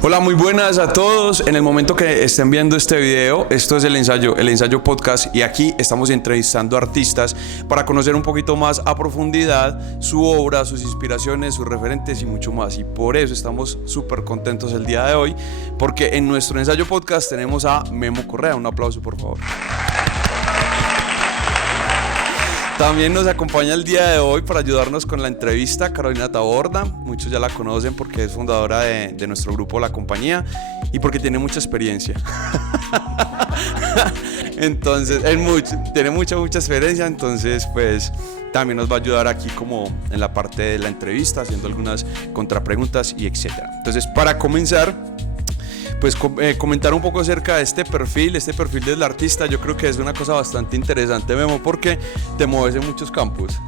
Hola, muy buenas a todos. En el momento que estén viendo este video, esto es el ensayo podcast, y aquí estamos entrevistando artistas para conocer un poquito más a profundidad su obra, sus inspiraciones, sus referentes y mucho más. Y por eso estamos súper contentos el día de hoy, porque en nuestro ensayo podcast tenemos a Memo Correa. Un aplauso, por favor. También nos acompaña el día de hoy para ayudarnos con la entrevista Carolina Taborda. Muchos ya la conocen porque es fundadora de nuestro grupo La Compañía y porque tiene mucha experiencia. Entonces, tiene mucha experiencia, entonces pues también nos va a ayudar aquí como en la parte de la entrevista, haciendo algunas contrapreguntas y etcétera. Entonces, para comenzar, pues comentar un poco acerca de este perfil del artista. Yo creo que es una cosa bastante interesante, Memo, porque te mueves en muchos campos.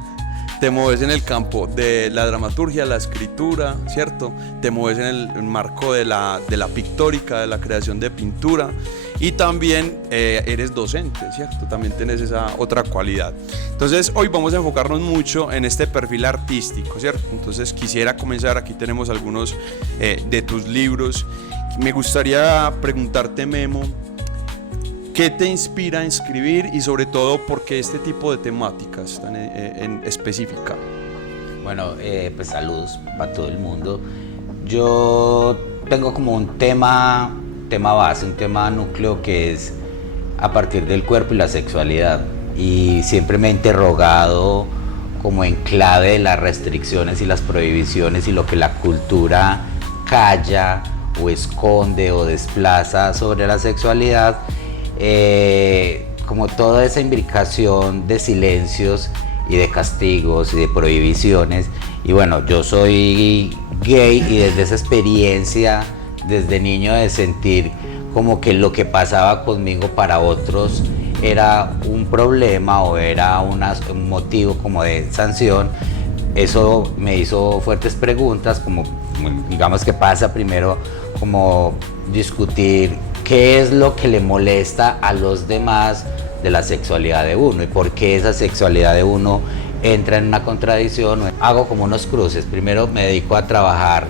Te mueves en el campo de la dramaturgia, la escritura, ¿cierto? Te mueves en el marco de la pictórica, de la creación de pintura, y también eres docente, ¿cierto? También tienes esa otra cualidad. Entonces, hoy vamos a enfocarnos mucho en este perfil artístico, ¿cierto? Entonces, quisiera comenzar, aquí tenemos algunos de tus libros. Me gustaría preguntarte, Memo, ¿qué te inspira a escribir y sobre todo por qué este tipo de temáticas tan en específica? Bueno, pues saludos para todo el mundo. Yo tengo como un tema base, un tema núcleo que es a partir del cuerpo y la sexualidad. Y siempre me he interrogado como en clave de las restricciones y las prohibiciones y lo que la cultura calla o esconde o desplaza sobre la sexualidad, como toda esa imbricación de silencios y de castigos y de prohibiciones. Y bueno, yo soy gay y desde esa experiencia, desde niño, de sentir como que lo que pasaba conmigo para otros era un problema o era un motivo como de sanción, eso me hizo fuertes preguntas, como digamos que pasa primero como discutir qué es lo que le molesta a los demás de la sexualidad de uno y por qué esa sexualidad de uno entra en una contradicción. Hago como unos cruces. Primero me dedico a trabajar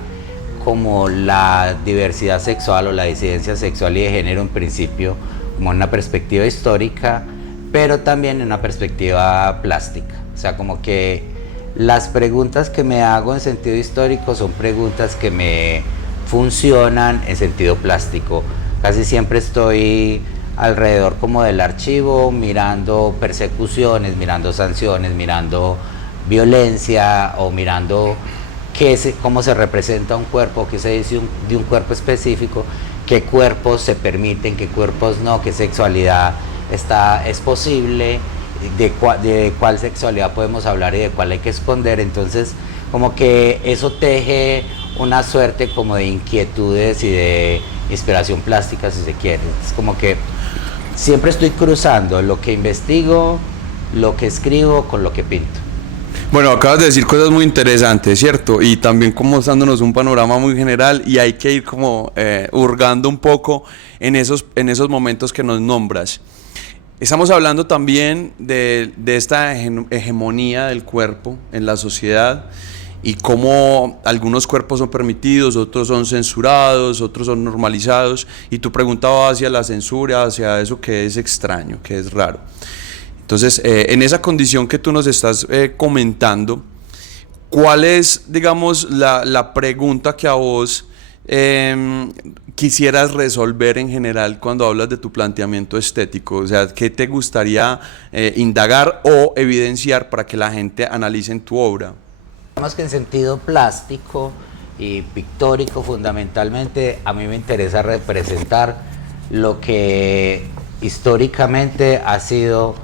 como la diversidad sexual o la disidencia sexual y de género, en principio como en una perspectiva histórica, pero también en una perspectiva plástica. O sea, como que las preguntas que me hago en sentido histórico son preguntas que me funcionan en sentido plástico. Casi siempre estoy alrededor como del archivo, mirando persecuciones, mirando sanciones, mirando violencia o mirando cómo se representa un cuerpo, qué se dice de un cuerpo específico, qué cuerpos se permiten, qué cuerpos no, qué sexualidad es posible, de cuál sexualidad podemos hablar y de cuál hay que esconder. Entonces, como que eso teje una suerte como de inquietudes y de inspiración plástica, si se quiere. Es como que siempre estoy cruzando lo que investigo, lo que escribo con lo que pinto. Bueno, acabas de decir cosas muy interesantes, ¿cierto? Y también como dándonos un panorama muy general, y hay que ir como hurgando un poco en esos momentos que nos nombras. Estamos hablando también de esta hegemonía del cuerpo en la sociedad y cómo algunos cuerpos son permitidos, otros son censurados, otros son normalizados, y tú preguntabas hacia la censura, hacia eso que es extraño, que es raro. Entonces, en esa condición que tú nos estás comentando, ¿cuál es, digamos, la pregunta que a vos quisieras resolver en general cuando hablas de tu planteamiento estético? O sea, ¿qué te gustaría indagar o evidenciar para que la gente analice en tu obra? Digamos que en sentido plástico y pictórico, fundamentalmente, a mí me interesa representar lo que históricamente ha sido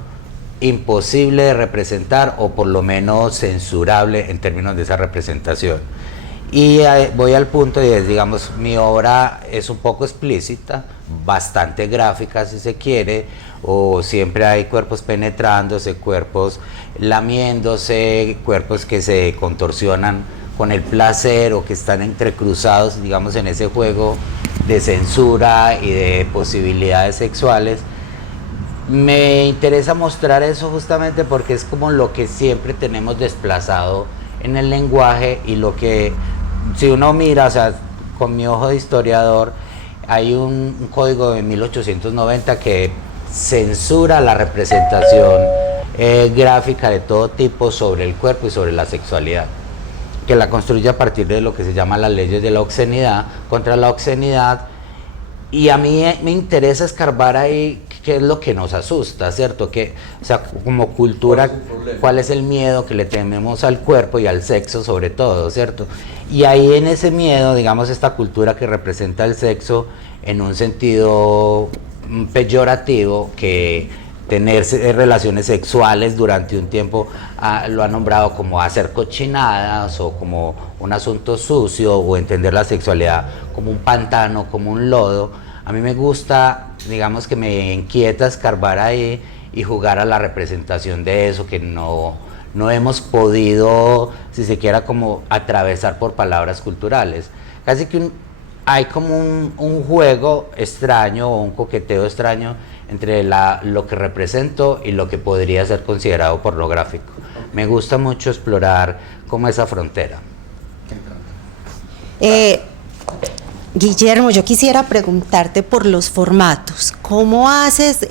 imposible de representar, o por lo menos censurable en términos de esa representación. Y voy al punto, y es, digamos, mi obra es un poco explícita, bastante gráfica si se quiere, o siempre hay cuerpos penetrándose, cuerpos lamiéndose, cuerpos que se contorsionan con el placer o que están entrecruzados, digamos, en ese juego de censura y de posibilidades sexuales. Me interesa mostrar eso justamente porque es como lo que siempre tenemos desplazado en el lenguaje, y lo que, si uno mira, o sea, con mi ojo de historiador, hay un código de 1890 que censura la representación gráfica de todo tipo sobre el cuerpo y sobre la sexualidad, que la construye a partir de lo que se llama las leyes de la obscenidad, contra la obscenidad. Y a mí me interesa escarbar ahí qué es lo que nos asusta, ¿cierto? Que, o sea, como cultura, ¿cuál es el miedo que le tememos al cuerpo y al sexo sobre todo, ¿cierto? Y ahí en ese miedo, digamos, esta cultura que representa el sexo en un sentido peyorativo, que tener relaciones sexuales durante un tiempo lo ha nombrado como hacer cochinadas o como un asunto sucio, o entender la sexualidad como un pantano, como un lodo. A mí me gusta, digamos, que me inquieta escarbar ahí y jugar a la representación de eso que no hemos podido, si se quiera, como atravesar por palabras culturales. Casi que hay como un juego extraño o un coqueteo extraño entre lo que represento y lo que podría ser considerado pornográfico. Me gusta mucho explorar como esa frontera. Guillermo, yo quisiera preguntarte por los formatos. ¿Cómo haces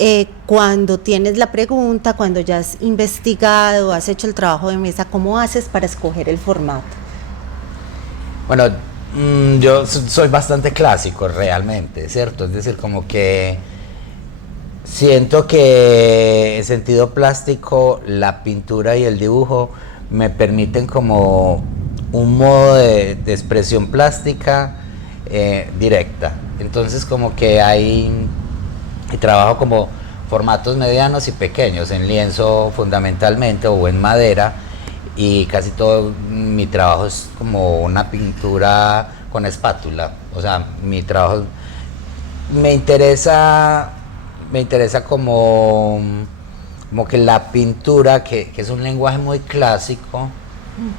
cuando tienes la pregunta, cuando ya has investigado, has hecho el trabajo de mesa, cómo haces para escoger el formato? Bueno, yo soy bastante clásico realmente, ¿cierto? Es decir, como que siento que en sentido plástico la pintura y el dibujo me permiten como un modo de expresión plástica directa. Entonces como que trabajo como formatos medianos y pequeños, en lienzo fundamentalmente o en madera, y casi todo mi trabajo es como una pintura con espátula. O sea, mi trabajo me interesa como que la pintura, que es un lenguaje muy clásico,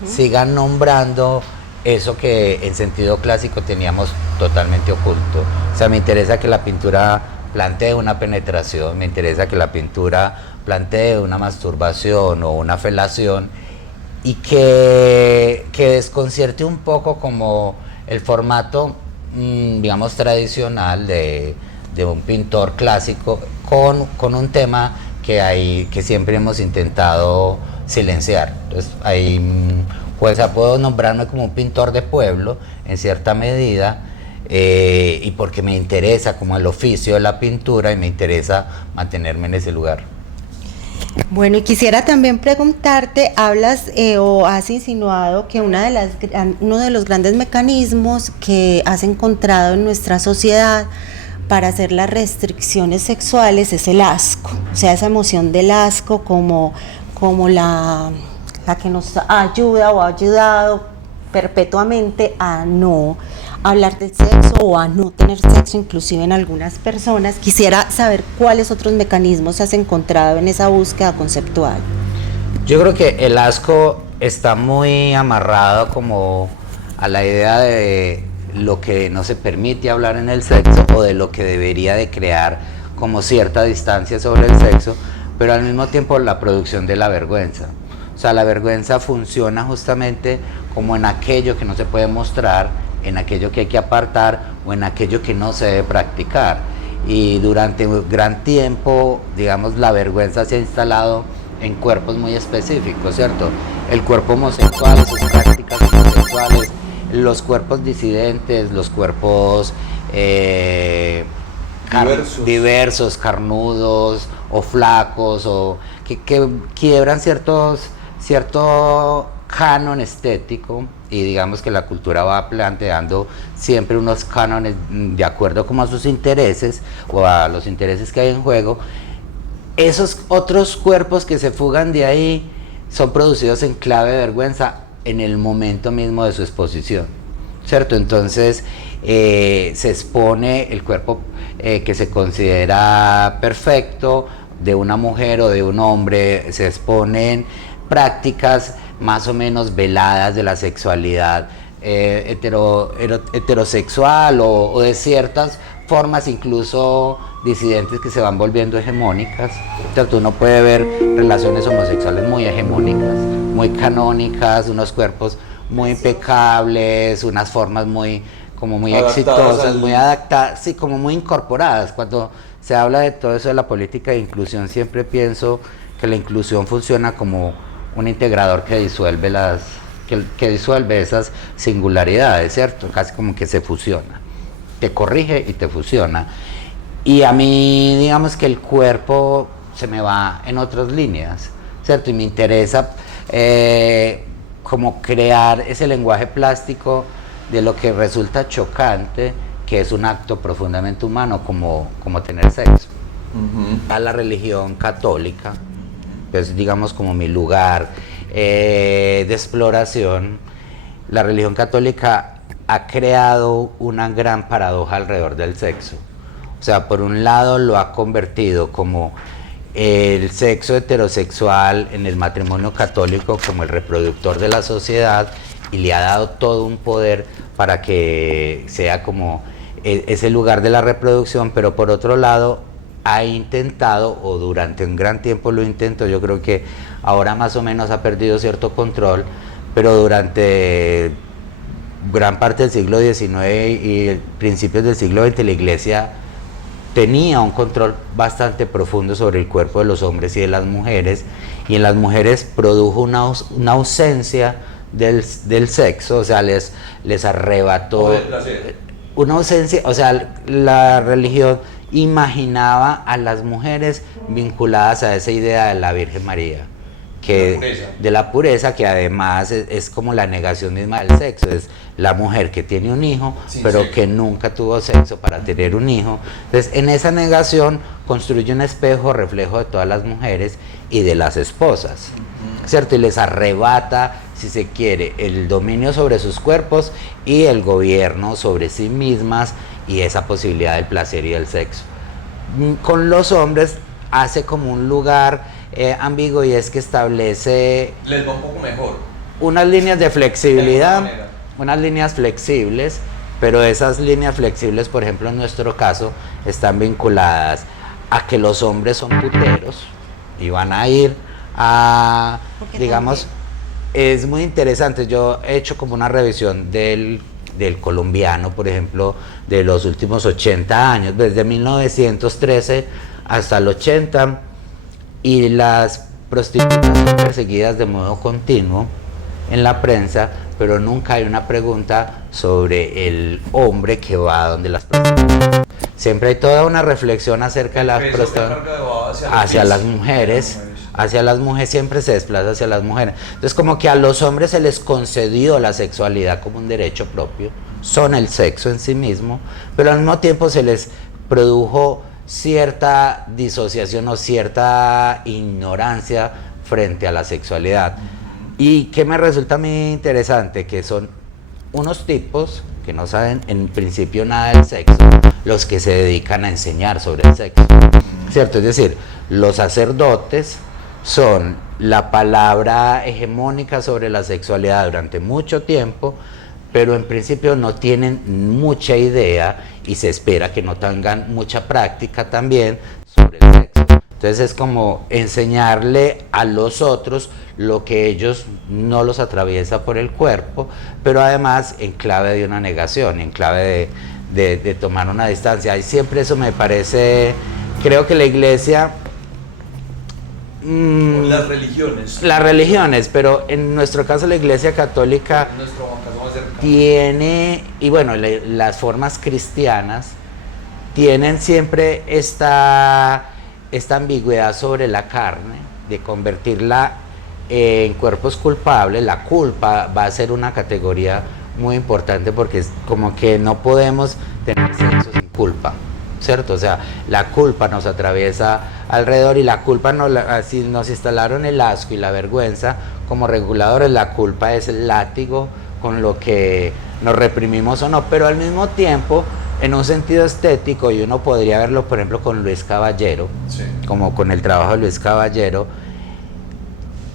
siga nombrando eso que en sentido clásico teníamos totalmente oculto. O sea, me interesa que la pintura plantee una penetración, me interesa que la pintura plantee una masturbación o una felación, y que desconcierte un poco como el formato, digamos, tradicional de un pintor clásico con un tema que siempre hemos intentado silenciar. Entonces, pues puedo nombrarme como un pintor de pueblo en cierta medida, y porque me interesa como el oficio de la pintura y me interesa mantenerme en ese lugar. Bueno, y quisiera también preguntarte, hablas o has insinuado que uno de los grandes mecanismos que has encontrado en nuestra sociedad para hacer las restricciones sexuales es el asco, o sea, esa emoción del asco como la que nos ayuda o ha ayudado perpetuamente a no hablar del sexo o a no tener sexo, inclusive en algunas personas. Quisiera saber cuáles otros mecanismos has encontrado en esa búsqueda conceptual. Yo creo que el asco está muy amarrado como a la idea de lo que no se permite hablar en el sexo, o de lo que debería de crear como cierta distancia sobre el sexo, pero al mismo tiempo la producción de la vergüenza. O sea, la vergüenza funciona justamente como en aquello que no se puede mostrar, en aquello que hay que apartar o en aquello que no se debe practicar. Y durante un gran tiempo, digamos, la vergüenza se ha instalado en cuerpos muy específicos, ¿cierto? El cuerpo homosexual, sus prácticas homosexuales, los cuerpos disidentes, los cuerpos diversos, carnudos o flacos, o que quiebran cierto canon estético, y digamos que la cultura va planteando siempre unos cánones de acuerdo como a sus intereses o a los intereses que hay en juego. Esos otros cuerpos que se fugan de ahí son producidos en clave de vergüenza en el momento mismo de su exposición, ¿cierto? Entonces se expone el cuerpo que se considera perfecto de una mujer o de un hombre, se exponen prácticas más o menos veladas de la sexualidad heterosexual o de ciertas formas incluso disidentes que se van volviendo hegemónicas. Entonces uno puede ver relaciones homosexuales muy hegemónicas, muy canónicas, unos cuerpos muy impecables, unas formas muy como muy Adaptadas exitosas, muy adaptadas, sí, como muy incorporadas. Cuando se habla de todo eso de la política de inclusión, siempre pienso que la inclusión funciona como un integrador que disuelve que disuelve esas singularidades, ¿cierto? Casi como que se fusiona, te corrige y te fusiona. Y a mí, digamos que el cuerpo se me va en otras líneas, ¿cierto? Y me interesa como crear ese lenguaje plástico de lo que resulta chocante, que es un acto profundamente humano como tener sexo. A la religión católica, pues digamos como mi lugar de exploración, la religión católica ha creado una gran paradoja alrededor del sexo. O sea, por un lado lo ha convertido como el sexo heterosexual en el matrimonio católico como el reproductor de la sociedad, y le ha dado todo un poder para que sea como ese lugar de la reproducción, pero por otro lado ha intentado, o durante un gran tiempo lo intentó, yo creo que ahora más o menos ha perdido cierto control, pero durante gran parte del siglo XIX y principios del siglo XX la Iglesia tenía un control bastante profundo sobre el cuerpo de los hombres y de las mujeres, y en las mujeres produjo una ausencia del sexo, o sea, les arrebató una ausencia, o sea, la religión imaginaba a las mujeres vinculadas a esa idea de la Virgen María, de la pureza, que además es como la negación misma del sexo, es la mujer que tiene un hijo, pero que nunca tuvo sexo para tener un hijo. Entonces, en esa negación construye un espejo reflejo de todas las mujeres y de las esposas, ¿cierto? Y les arrebata, si se quiere, el dominio sobre sus cuerpos y el gobierno sobre sí mismas y esa posibilidad del placer y del sexo. Con los hombres hace como un lugar ambiguo, y es que establece... Les va un poco mejor. Unas líneas de flexibilidad, unas líneas flexibles, pero esas líneas flexibles, por ejemplo, en nuestro caso, están vinculadas a que los hombres son puteros y van a ir a, digamos, es muy interesante. Yo he hecho como una revisión del colombiano, por ejemplo, de los últimos 80 años, desde 1913 hasta el 80, y las prostitutas son perseguidas de modo continuo en la prensa, pero nunca hay una pregunta sobre el hombre que va a donde las prostitutas. Siempre hay toda una reflexión acerca de las prostitutas hacia las mujeres. Hacia las mujeres, siempre se desplaza hacia las mujeres. Entonces, como que a los hombres se les concedió la sexualidad como un derecho propio, son el sexo en sí mismo, pero al mismo tiempo se les produjo cierta disociación o cierta ignorancia frente a la sexualidad. Y que me resulta muy interesante, que son unos tipos que no saben en principio nada del sexo, los que se dedican a enseñar sobre el sexo, ¿cierto? Es decir, los sacerdotes son la palabra hegemónica sobre la sexualidad durante mucho tiempo, pero en principio no tienen mucha idea y se espera que no tengan mucha práctica también sobre el sexo. Entonces es como enseñarle a los otros lo que ellos no los atraviesa por el cuerpo, pero además en clave de una negación, en clave de tomar una distancia. Y siempre eso me parece, creo que la Iglesia... Las religiones, pero en nuestro caso la Iglesia Católica tiene, y bueno, las formas cristianas tienen siempre esta ambigüedad sobre la carne, de convertirla en cuerpos culpables. La culpa va a ser una categoría muy importante, porque es como que no podemos tener sexo sin culpa, ¿cierto? O sea, la culpa nos atraviesa alrededor, y la culpa así nos instalaron el asco y la vergüenza como reguladores. La culpa es el látigo con lo que nos reprimimos o no, pero al mismo tiempo en un sentido estético, y uno podría verlo por ejemplo con Luis Caballero, como con el trabajo de Luis Caballero,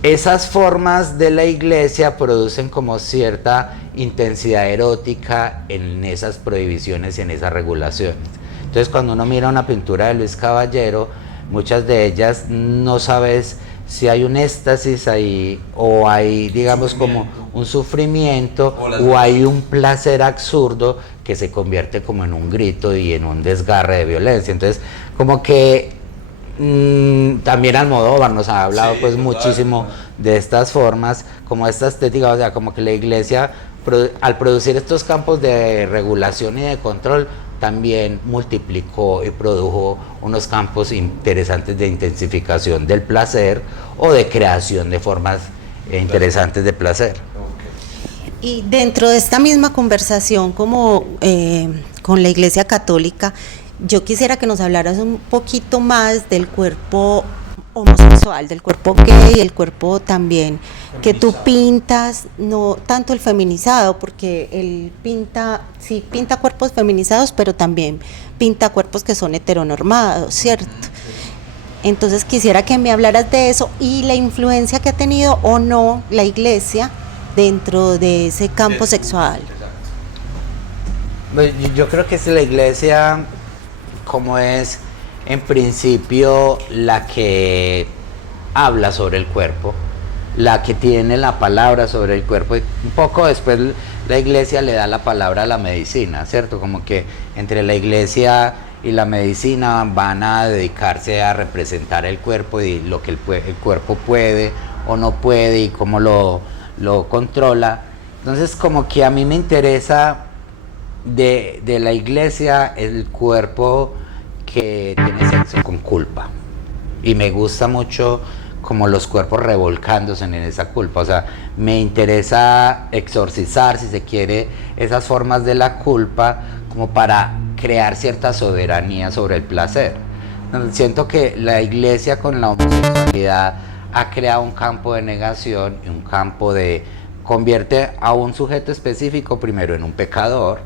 esas formas de la Iglesia producen como cierta intensidad erótica en esas prohibiciones y en esas regulaciones. Entonces, cuando uno mira una pintura de Luis Caballero, muchas de ellas no sabes si hay un éxtasis ahí, o hay, digamos, como un sufrimiento, o hay un placer absurdo que se convierte como en un grito y en un desgarre de violencia. Entonces, como que también Almodóvar nos ha hablado pues muchísimo de estas formas, como esta estética, o sea, como que la iglesia al producir estos campos de regulación y de control, también multiplicó y produjo unos campos interesantes de intensificación del placer o de creación de formas interesantes de placer. Y dentro de esta misma conversación como con la Iglesia Católica, yo quisiera que nos hablaras un poquito más del cuerpo homosexual, del cuerpo gay, el cuerpo también que tú pintas, no tanto el feminizado, porque él pinta, sí pinta cuerpos feminizados, pero también pinta cuerpos que son heteronormados, ¿cierto? Entonces quisiera que me hablaras de eso y la influencia que ha tenido o no la Iglesia dentro de ese campo sexual. Yo creo que es la iglesia, como es en principio la que habla sobre el cuerpo, la que tiene la palabra sobre el cuerpo, y un poco después la iglesia le da la palabra a la medicina, ¿cierto? Como que entre la iglesia y la medicina van a dedicarse a representar el cuerpo y lo que el cuerpo puede o no puede y cómo lo controla. Entonces, como que a mí me interesa de la iglesia el cuerpo que tiene sexo con culpa, y me gusta mucho como los cuerpos revolcándose en esa culpa. O sea, me interesa exorcizar, si se quiere, esas formas de la culpa como para crear cierta soberanía sobre el placer. Siento que la iglesia con la homosexualidad ha creado un campo de negación y un campo de convierte a un sujeto específico primero en un pecador,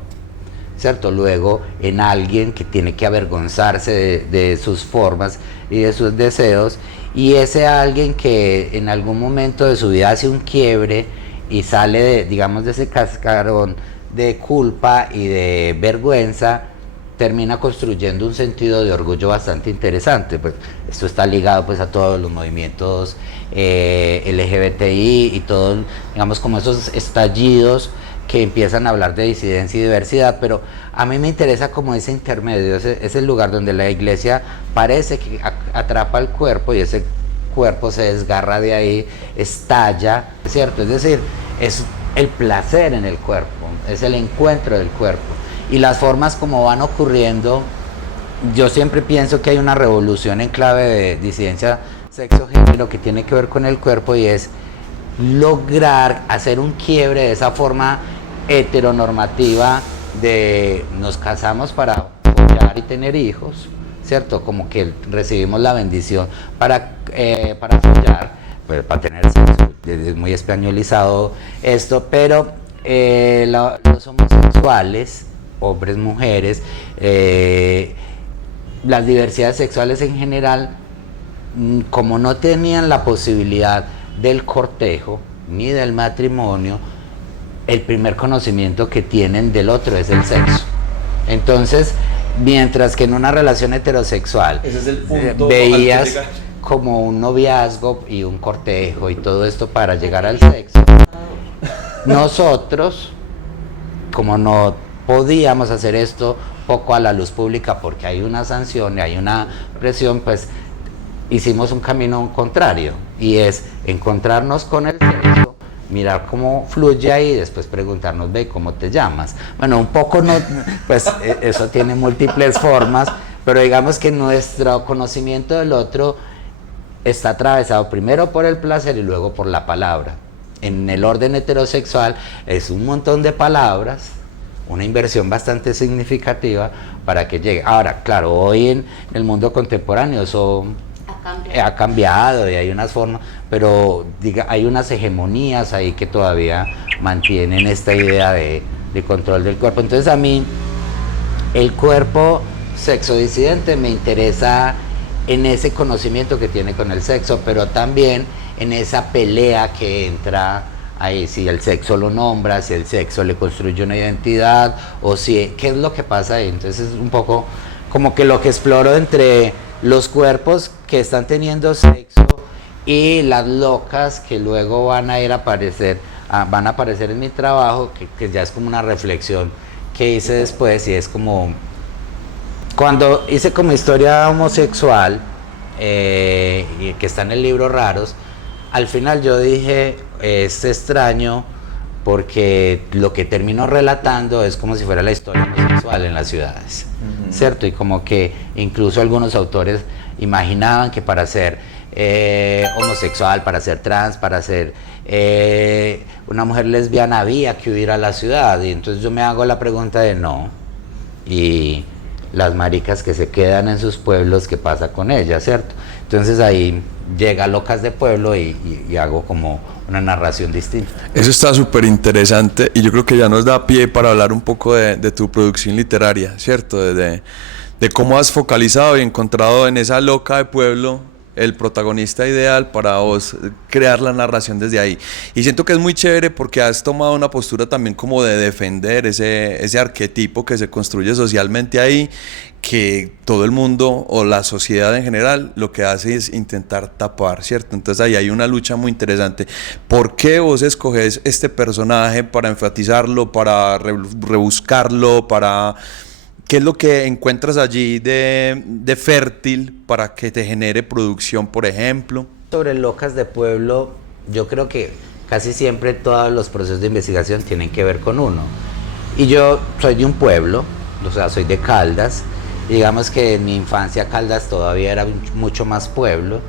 ¿cierto? Luego en alguien que tiene que avergonzarse de sus formas y de sus deseos, y ese alguien que en algún momento de su vida hace un quiebre y sale de, digamos, de ese cascarón de culpa y de vergüenza, termina construyendo un sentido de orgullo bastante interesante. Pues esto está ligado pues a todos los movimientos LGBTI y todos, digamos, como esos estallidos que empiezan a hablar de disidencia y diversidad, pero a mí me interesa como ese intermedio, ese lugar donde la iglesia parece que atrapa el cuerpo y ese cuerpo se desgarra de ahí, estalla, ¿cierto? Es decir, es el placer en el cuerpo, es el encuentro del cuerpo. Y las formas como van ocurriendo, yo siempre pienso que hay una revolución en clave de disidencia sexo-género que tiene que ver con el cuerpo, y es lograr hacer un quiebre de esa forma heteronormativa de nos casamos para follar y tener hijos, ¿cierto? Como que recibimos la bendición para follar, pues, para tener sexo. Es muy españolizado esto, pero los homosexuales, hombres, mujeres, las diversidades sexuales en general, como no tenían la posibilidad del cortejo ni del matrimonio, el primer conocimiento que tienen del otro es el sexo. Entonces, mientras que en una relación heterosexual ese es el punto veías como un noviazgo y un cortejo y todo esto para llegar al sexo, nosotros, como no podíamos hacer esto poco a la luz pública porque hay una sanción y hay una presión, pues hicimos un camino contrario, y es encontrarnos con el sexo, mirar cómo fluye ahí y después preguntarnos, ve, ¿cómo te llamas? Bueno, un poco no, pues eso tiene múltiples formas, pero digamos que nuestro conocimiento del otro está atravesado primero por el placer y luego por la palabra. En el orden heterosexual es un montón de palabras, una inversión bastante significativa para que llegue. Ahora, claro, hoy en el mundo contemporáneo eso ha cambiado y hay unas formas, pero hay unas hegemonías ahí que todavía mantienen esta idea de control del cuerpo. Entonces a mí el cuerpo sexodisidente me interesa en ese conocimiento que tiene con el sexo, pero también en esa pelea que entra ahí, si el sexo lo nombra, si el sexo le construye una identidad, o si, ¿qué es lo que pasa ahí? Entonces es un poco como que lo que exploro entre los cuerpos que están teniendo sexo y las locas que luego van a ir a aparecer, van a aparecer en mi trabajo, que ya es como una reflexión que hice después, y es como cuando hice como historia homosexual, y que está en el libro Raros, al final yo dije, es extraño porque lo que termino relatando es como si fuera la historia homosexual en las ciudades, ¿cierto? Y como que incluso algunos autores imaginaban que para ser homosexual, para ser trans, para ser una mujer lesbiana había que huir a la ciudad, y entonces yo me hago la pregunta de no, y las maricas que se quedan en sus pueblos, ¿qué pasa con ellas, cierto? Entonces ahí llega Locas de Pueblo y hago como una narración distinta. Eso está súper interesante y yo creo que ya nos da pie para hablar un poco de tu producción literaria, ¿cierto? De cómo has focalizado y encontrado en esa Loca de Pueblo el protagonista ideal para vos crear la narración desde ahí. Y siento que es muy chévere porque has tomado una postura también como de defender ese arquetipo que se construye socialmente ahí, que todo el mundo o la sociedad en general lo que hace es intentar tapar, ¿cierto? Entonces ahí hay una lucha muy interesante. ¿Por qué vos escoges este personaje para enfatizarlo, para rebuscarlo, para... ¿Qué es lo que encuentras allí de fértil para que te genere producción, por ejemplo? Sobre Locas de Pueblo, yo creo que casi siempre todos los procesos de investigación tienen que ver con uno. Y yo soy de un pueblo, o sea, soy de Caldas. Digamos que en mi infancia Caldas todavía era mucho más pueblo.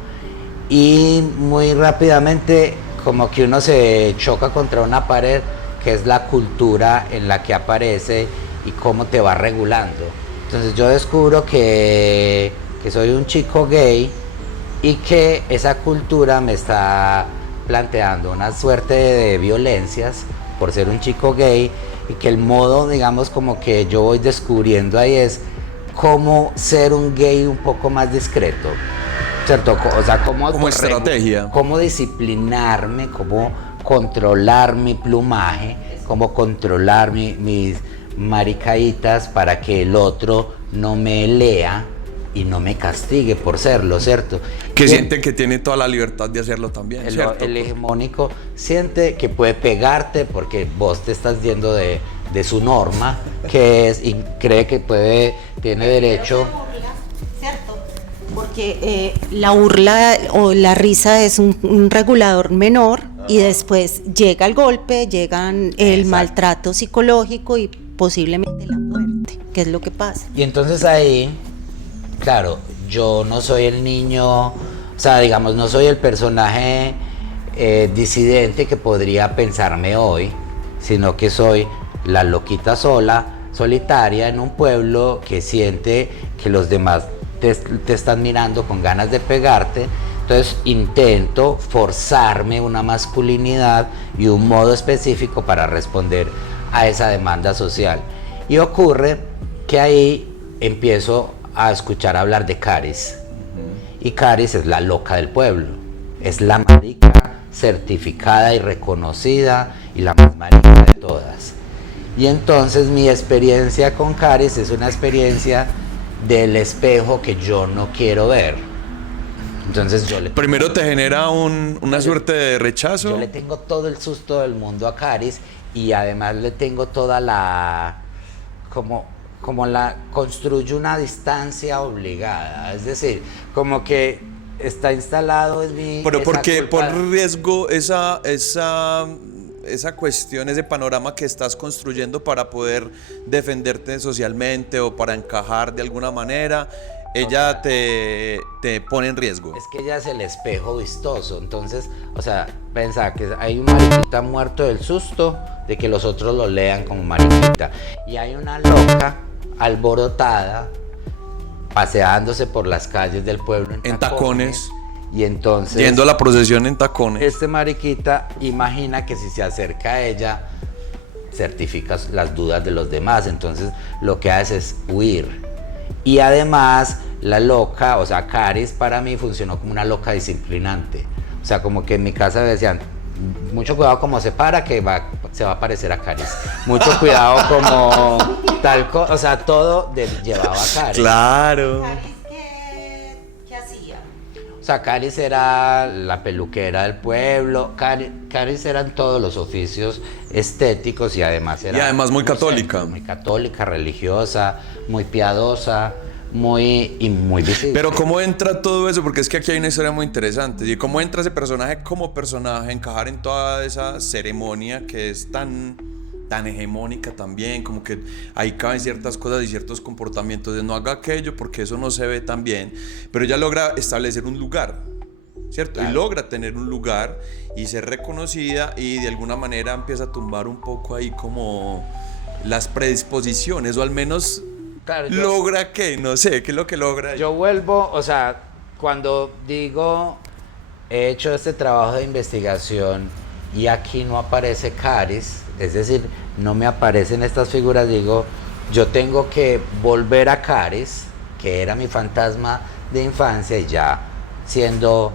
Y muy rápidamente como que uno se choca contra una pared, que es la cultura en la que aparece y cómo te va regulando. Entonces yo descubro que soy un chico gay y que esa cultura me está planteando una suerte de violencias por ser un chico gay, y que el modo, digamos, como que yo voy descubriendo ahí es cómo ser un gay un poco más discreto, ¿cierto? O sea, como estrategia, cómo disciplinarme, cómo controlar mi plumaje, cómo controlar mis maricaitas para que el otro no me lea y no me castigue por serlo, ¿cierto? Que siente que tiene toda la libertad de hacerlo también, ¿cierto? El hegemónico siente que puede pegarte porque vos te estás yendo de su norma, que es, y cree que tiene derecho. ¿Cierto? Porque la burla o la risa es un regulador menor, y después llega el golpe, llegan el maltrato psicológico y posiblemente la muerte, que es lo que pasa. Y entonces ahí, claro, yo no soy el niño, o sea, digamos, no soy el personaje disidente que podría pensarme hoy, sino que soy la loquita solitaria en un pueblo que siente que los demás te están mirando con ganas de pegarte. Entonces intento forzarme una masculinidad y un modo específico para responder a esa demanda social. Y ocurre que ahí empiezo a escuchar hablar de Caris. Y Caris es la loca del pueblo. Es la marica certificada y reconocida y la más marica de todas. Y entonces mi experiencia con Caris es una experiencia del espejo que yo no quiero ver. Entonces primero te genera una suerte de rechazo. Yo le tengo todo el susto del mundo a Caris, y además le tengo toda la construyo una distancia obligada, es decir, como que está instalado en mí. Pero porque por riesgo esa cuestión, ese panorama que estás construyendo para poder defenderte socialmente o para encajar de alguna manera, ella te pone en riesgo. Es que ella es el espejo vistoso. Entonces, o sea, pensá que hay un mariquita muerto del susto de que los otros lo lean como mariquita, y hay una loca alborotada paseándose por las calles del pueblo en tacones. Y entonces, yendo a la procesión en tacones, este mariquita imagina que si se acerca a ella certifica las dudas de los demás, entonces lo que hace es huir. Y además la loca, o sea, Caris para mí funcionó como una loca disciplinante. O sea, como que en mi casa me decían, mucho cuidado como se para, que se va a parecer a Caris. Mucho cuidado como tal cosa, o sea, todo llevaba a Caris. Claro. ¿Caris qué hacía? O sea, Caris era la peluquera del pueblo, Caris eran todos los oficios estéticos y además era... Y además muy católica. Muy católica, religiosa, muy piadosa, muy visible. Pero ¿cómo entra todo eso? Porque es que aquí hay una historia muy interesante. ¿Y cómo entra ese personaje como personaje, encajar en toda esa ceremonia que es tan hegemónica también? Como que ahí caben ciertas cosas y ciertos comportamientos de no haga aquello porque eso no se ve tan bien. Pero ella logra establecer un lugar, ¿cierto? Claro. Y logra tener un lugar y ser reconocida y de alguna manera empieza a tumbar un poco ahí como las predisposiciones o al menos... Claro, logra que, no sé, ¿qué es lo que logra? Yo vuelvo, o sea, cuando digo he hecho este trabajo de investigación y aquí no aparece Caris, es decir, no me aparecen estas figuras, digo, yo tengo que volver a Caris, que era mi fantasma de infancia, y ya siendo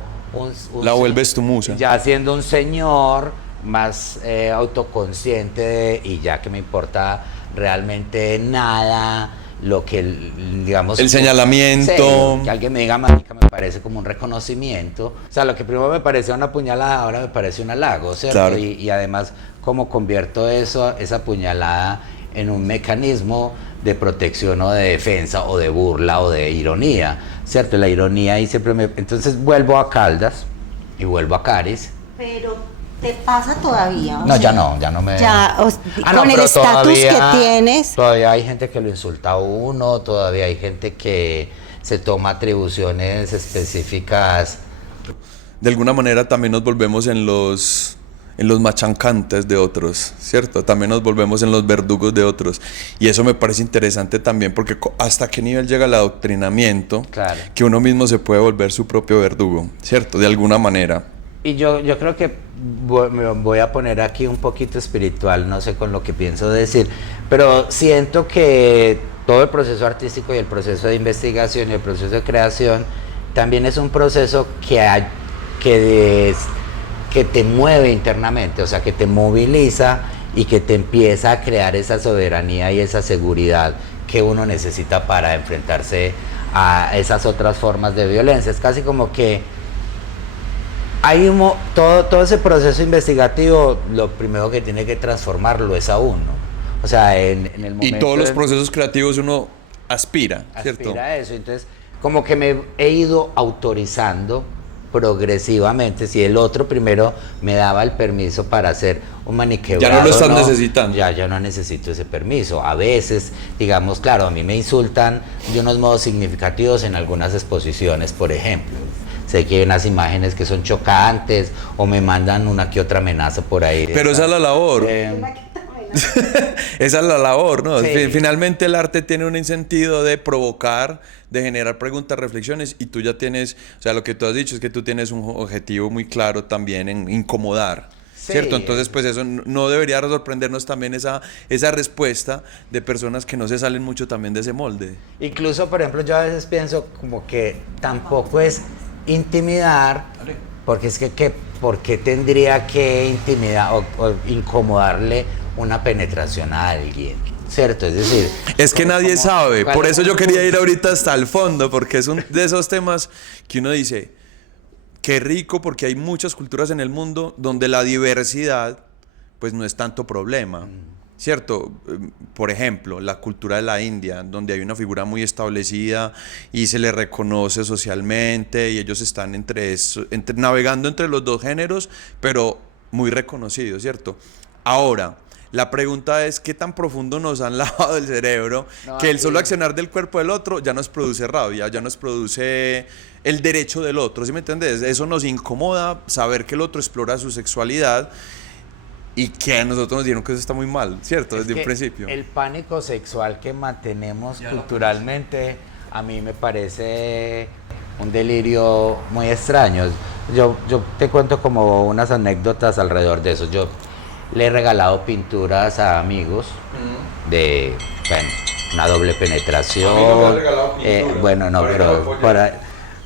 la vuelves tu musa. Ya siendo un señor más autoconsciente y ya que me importa realmente nada lo que, digamos... El señalamiento. Sí, que alguien me diga marica me parece como un reconocimiento. O sea, lo que primero me parecía una puñalada, ahora me parece un halago, ¿cierto? Claro. Y además, ¿cómo convierto esa puñalada en un mecanismo de protección o de defensa o de burla o de ironía, ¿cierto? La ironía ahí siempre me... Entonces vuelvo a Caldas y vuelvo a Caris. Pero... ¿te pasa todavía? No, ya no me... Ya, con el estatus que tienes... Todavía hay gente que lo insulta a uno, todavía hay gente que se toma atribuciones específicas. De alguna manera también nos volvemos en los machancantes de otros, ¿cierto? También nos volvemos en los verdugos de otros. Y eso me parece interesante también porque hasta qué nivel llega el adoctrinamiento, claro, que uno mismo se puede volver su propio verdugo, ¿cierto? De alguna manera. Y yo creo que me voy a poner aquí un poquito espiritual, no sé con lo que pienso decir, pero siento que todo el proceso artístico y el proceso de investigación y el proceso de creación también es un proceso que te mueve internamente, o sea, que te moviliza y que te empieza a crear esa soberanía y esa seguridad que uno necesita para enfrentarse a esas otras formas de violencia. Es casi como que hay todo ese proceso investigativo, lo primero que tiene que transformarlo es a uno. O sea, en el momento... Y todos los procesos creativos uno aspira, ¿cierto? Aspira a eso. Entonces, como que me he ido autorizando progresivamente. Si el otro primero me daba el permiso para hacer un maniquebrado, ya no lo estás necesitando. Ya no necesito ese permiso. A veces, digamos, claro, a mí me insultan de unos modos significativos en algunas exposiciones, por ejemplo. Sé que hay unas imágenes que son chocantes o me mandan una que otra amenaza por ahí. Pero esa es la labor. Esa es la labor, ¿no? Sí. Finalmente el arte tiene un sentido de provocar, de generar preguntas, reflexiones, y tú ya tienes, o sea, lo que tú has dicho es que tú tienes un objetivo muy claro también en incomodar. Sí. ¿Cierto? Entonces, pues eso no debería sorprendernos también esa respuesta de personas que no se salen mucho también de ese molde. Incluso, por ejemplo, yo a veces pienso como que tampoco es intimidar, porque es que ¿por qué tendría que intimidar o incomodarle una penetración a alguien? ¿Cierto? Es decir... Es que nadie sabe, por eso yo quería ir ahorita hasta el fondo, porque es de esos temas que uno dice, qué rico, porque hay muchas culturas en el mundo donde la diversidad pues no es tanto problema. ¿Cierto? Por ejemplo, la cultura de la India, donde hay una figura muy establecida y se le reconoce socialmente y ellos están navegando entre los dos géneros, pero muy reconocidos, ¿cierto? Ahora, la pregunta es, ¿qué tan profundo nos han lavado el cerebro que el solo accionar del cuerpo del otro ya nos produce rabia, ya nos produce el derecho del otro, ¿sí me entiendes? Eso nos incomoda, saber que el otro explora su sexualidad. Y que a nosotros nos dijeron que eso está muy mal, ¿cierto? Desde un principio. El pánico sexual que mantenemos culturalmente a mí me parece un delirio muy extraño. Yo te cuento como unas anécdotas alrededor de eso. Yo le he regalado pinturas a amigos de, bueno, una doble penetración. A mí no me has regalado pinturas. Bueno, no, pero...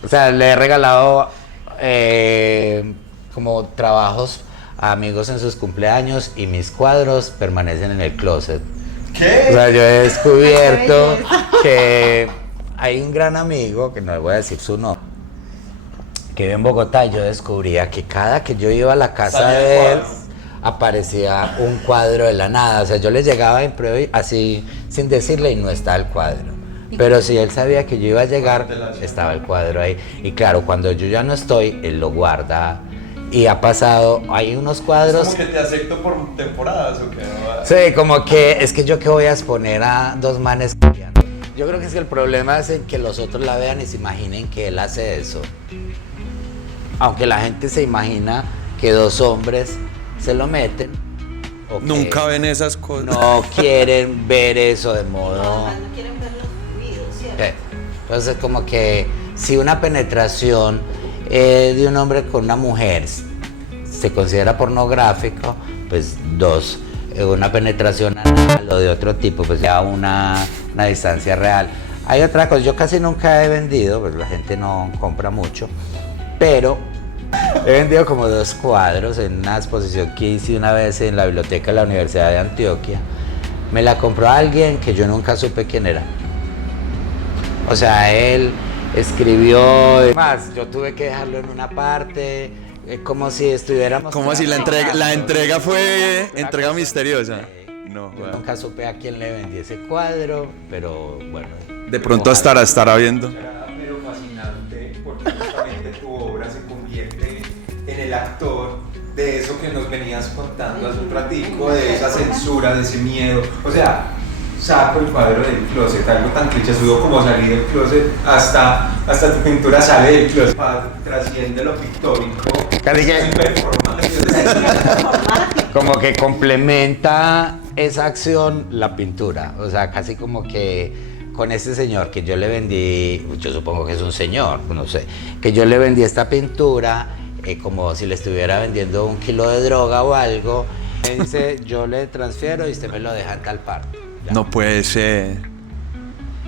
o sea, le he regalado como trabajos a amigos en sus cumpleaños y mis cuadros permanecen en el closet. ¿Qué? O sea, yo he descubierto que hay un gran amigo, que no le voy a decir su nombre, que vive en Bogotá, y yo descubría que cada que yo iba a la casa de él, aparecía un cuadro de la nada. O sea, yo le llegaba así sin decirle y no estaba el cuadro. Pero si él sabía que yo iba a llegar, estaba el cuadro ahí. Y claro, cuando yo ya no estoy, él lo guarda. Y ha pasado, hay unos cuadros... ¿Es como que te acepto por temporadas o qué? Sí, como que es que yo que voy a exponer a dos manes. Yo creo que es que el problema es en que los otros la vean y se imaginen que él hace eso. Aunque la gente se imagina que dos hombres se lo meten. Nunca ven esas cosas. No quieren ver eso de modo... No quieren ver los ruidos, ¿cierto? Entonces como que si una penetración de un hombre con una mujer se considera pornográfico, pues dos, una penetración anal o de otro tipo, pues ya una distancia real. Hay otra cosa, yo casi nunca he vendido, pues la gente no compra mucho, pero he vendido como 2 cuadros en una exposición que hice una vez en la biblioteca de la Universidad de Antioquia. Me la compró alguien que yo nunca supe quién era. O sea, él escribió, más, yo tuve que dejarlo en una parte, como si estuviéramos... Como si la entrega fue entrega misteriosa. No, yo nunca supe a quién le vendí ese cuadro, pero bueno. De pronto estará viendo. Pero fascinante, porque justamente tu obra se convierte en el actor de eso que nos venías contando hace un ratico, de esa censura, de ese miedo. O sea, saco el cuadro del closet, algo tan clichésudo como salir del closet, hasta tu pintura sale del closet, trasciende lo pictórico, Casi que- como que complementa esa acción la pintura, o sea, casi como que con este señor que yo le vendí, yo supongo que es un señor, no sé, que yo le vendí esta pintura como si le estuviera vendiendo 1 kilo de droga o algo, me dice, yo le transfiero y usted me lo deja en tal parte. Ya. No puede ser.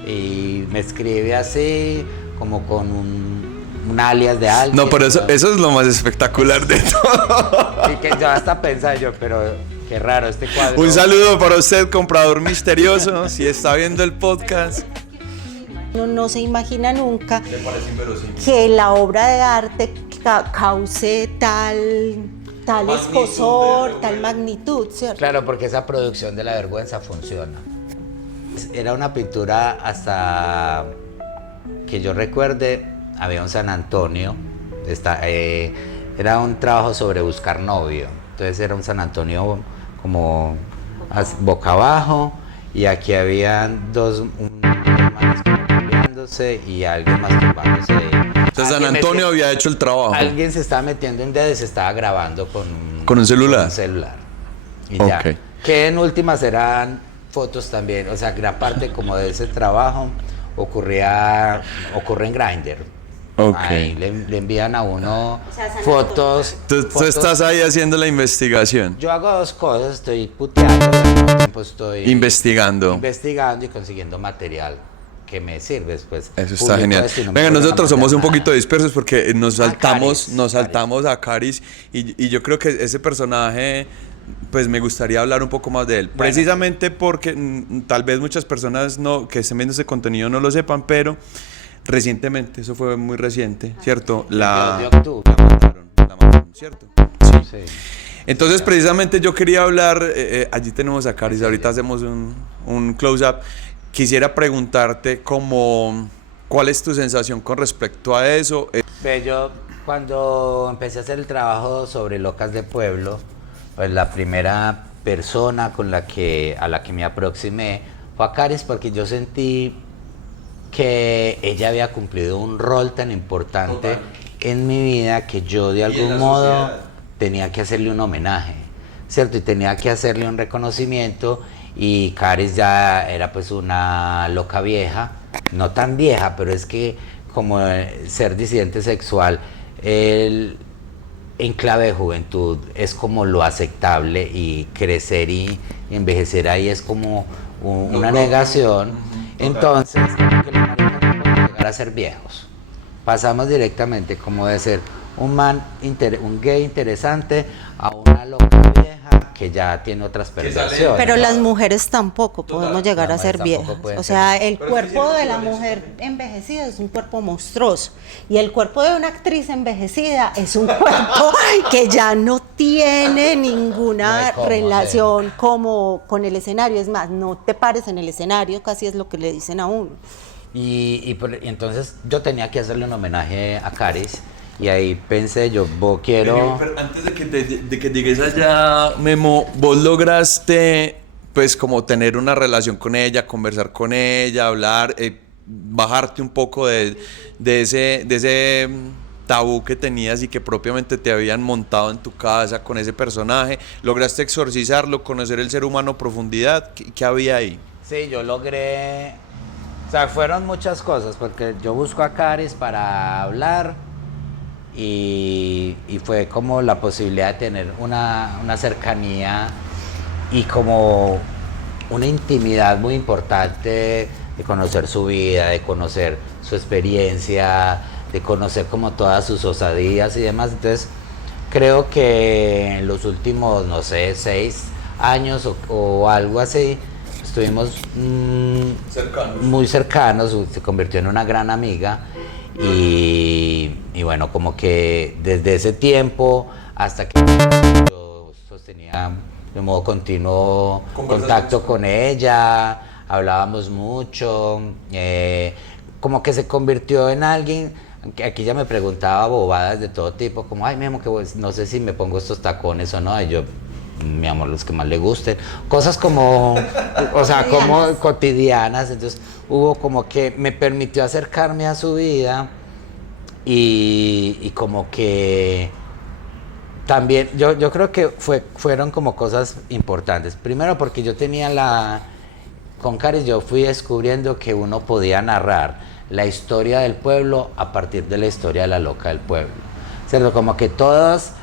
Y me escribe así, como con un alias de alguien. No, pero eso es lo más espectacular de todo. Y que yo hasta pensaba yo, pero qué raro este cuadro. Un saludo para usted, comprador misterioso, si está viendo el podcast. Uno no se imagina nunca Le parece inverosímil. que la obra de arte cause tal Magnitud escosor, de- tal magnitud, ¿cierto? Claro, porque esa producción de la vergüenza funciona. Era una pintura hasta que yo recuerde, había un San Antonio, era un trabajo sobre buscar novio. Entonces era un San Antonio como boca abajo y aquí habían dos manes peleándose y alguien masturbándose. Entonces San Antonio había hecho el trabajo. Alguien se estaba metiendo un dedo y se estaba grabando ¿Con un celular? con un celular. Y ya. Ok. Que en últimas eran fotos también. O sea, gran parte como de ese trabajo ocurre en Grindr. Ok. Ahí le envían a uno O sea, San fotos. Tú fotos. estás ahí haciendo la investigación. Yo hago 2 cosas. Estoy puteando, al mismo tiempo estoy Investigando. investigando y consiguiendo material que me sirve después. Eso está genial. Venga, nosotros somos un poquito dispersos porque nos saltamos a Caris y yo creo que ese personaje, pues me gustaría hablar un poco más de él. Bueno. Precisamente porque tal vez muchas personas que estén viendo ese contenido no lo sepan, pero recientemente, eso fue muy reciente, ¿cierto? de octubre. La mataron, ¿cierto? Sí. Entonces, precisamente yo quería hablar, allí tenemos a Caris, ahorita hacemos un close-up. Quisiera preguntarte cuál es tu sensación con respecto a eso. Ve, yo cuando empecé a hacer el trabajo sobre Locas de Pueblo, pues la primera persona a la que me aproximé fue a Caris porque yo sentí que ella había cumplido un rol tan importante en mi vida que yo de algún modo tenía que hacerle un homenaje, ¿cierto? Y tenía que hacerle un reconocimiento y Caris ya era pues una loca vieja, no tan vieja, pero es que como ser disidente sexual, en clave de juventud es como lo aceptable y crecer y envejecer ahí es como una negación. Entonces, como que los maricas no pueden llegar a ser viejos. Pasamos directamente como de ser un gay interesante a una loca vieja que ya tiene otras sale- perversiones. Pero las mujeres tampoco podemos Total, llegar a las ser mujeres viejas. tampoco pueden O sea, ser. el Pero cuerpo sí, de la sí, mujer envejecida es un cuerpo monstruoso. Y el cuerpo de una actriz envejecida es un cuerpo que ya no tiene No ninguna hay cómo, relación como con el escenario. Es más, no te pares en el escenario, casi es lo que le dicen a uno. Y entonces yo tenía que hacerle un homenaje a Caris y ahí pensé, quiero... Pero antes de que llegues allá, Memo, vos lograste, pues, como tener una relación con ella, conversar con ella, hablar, bajarte un poco de ese tabú que tenías y que propiamente te habían montado en tu casa con ese personaje. ¿Lograste exorcizarlo, conocer el ser humano a profundidad? ¿Qué había ahí? Sí, yo logré... O sea, fueron muchas cosas, porque yo busco a Caris para hablar y fue como la posibilidad de tener una cercanía y como una intimidad muy importante de conocer su vida, de conocer su experiencia, de conocer como todas sus osadías y demás. Entonces, creo que en los últimos, no sé, 6 años o algo así, estuvimos muy cercanos, se convirtió en una gran amiga y bueno, como que desde ese tiempo hasta que yo sostenía de modo continuo contacto con ella, hablábamos mucho, como que se convirtió en alguien, que aquí ya me preguntaba bobadas de todo tipo, como, ay, Memo, que no sé si me pongo estos tacones o no, y yo, mi amor, los que más le gusten, cosas como, o sea, como cotidianas. Entonces hubo como que me permitió acercarme a su vida y como que también, yo creo que fueron como cosas importantes. Primero porque yo tenía con Caris yo fui descubriendo que uno podía narrar la historia del pueblo a partir de la historia de la loca del pueblo, ¿cierto? Como que todos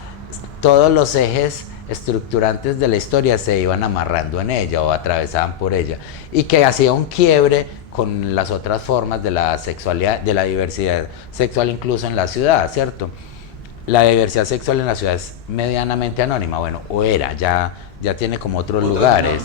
los ejes estructurantes de la historia se iban amarrando en ella o atravesaban por ella y que hacía un quiebre con las otras formas de la sexualidad, de la diversidad sexual incluso en la ciudad, ¿cierto? La diversidad sexual en la ciudad es medianamente anónima, bueno, o era, ya tiene como otros lugares,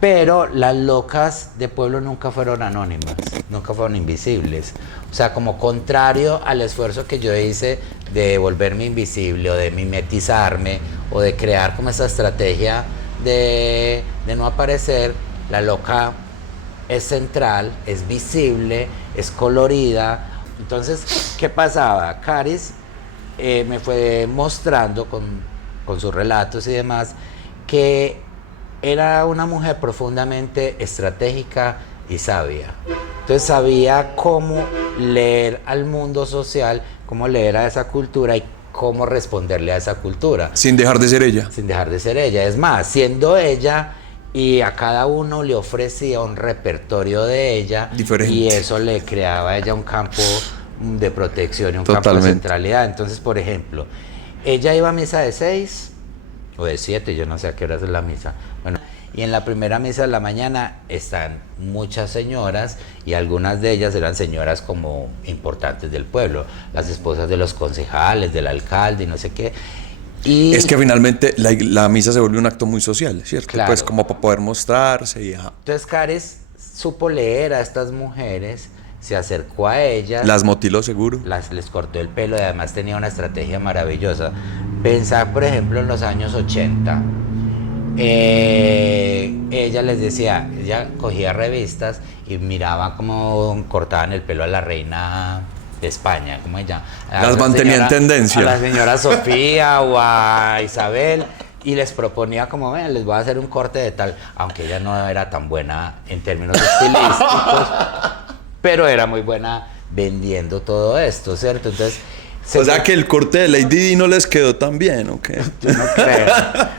pero las locas de pueblo nunca fueron anónimas, nunca fueron invisibles. O sea, como contrario al esfuerzo que yo hice de volverme invisible o de mimetizarme o de crear como esa estrategia de no aparecer, la loca es central, es visible, es colorida. Entonces, ¿qué pasaba? Caris me fue mostrando con sus relatos y demás que era una mujer profundamente estratégica y sabia. Entonces sabía cómo leer al mundo social, cómo leer a esa cultura y cómo responderle a esa cultura. Sin dejar de ser ella. Sin dejar de ser ella. Es más, siendo ella, y a cada uno le ofrecía un repertorio de ella. Diferente. Y eso le creaba a ella un campo de protección y un Totalmente. campo de centralidad. Entonces, por ejemplo, ella iba a misa de 6 o de 7, yo no sé a qué hora es la misa. Bueno, y en la primera misa de la mañana están muchas señoras y algunas de ellas eran señoras como importantes del pueblo, las esposas de los concejales, del alcalde y no sé qué. Y Es que finalmente la misa se vuelve un acto muy social, ¿cierto? Claro. Pues como para poder mostrarse y ajá. entonces Caris supo leer a estas mujeres, se acercó a ellas. Las motiló seguro. Les cortó el pelo y además tenía una estrategia maravillosa. Pensar, por ejemplo, en los años 80. Ella les decía, ella cogía revistas y miraba cómo cortaban el pelo a la reina de España, como ella. Las mantenía en tendencia. A la señora Sofía o a Isabel. Y les proponía como, ven, les voy a hacer un corte de tal, aunque ella no era tan buena en términos estilísticos, pero era muy buena vendiendo todo esto, ¿cierto? Entonces, O sea que el corte de Lady Di no les quedó tan bien, ¿o qué? yo no creo,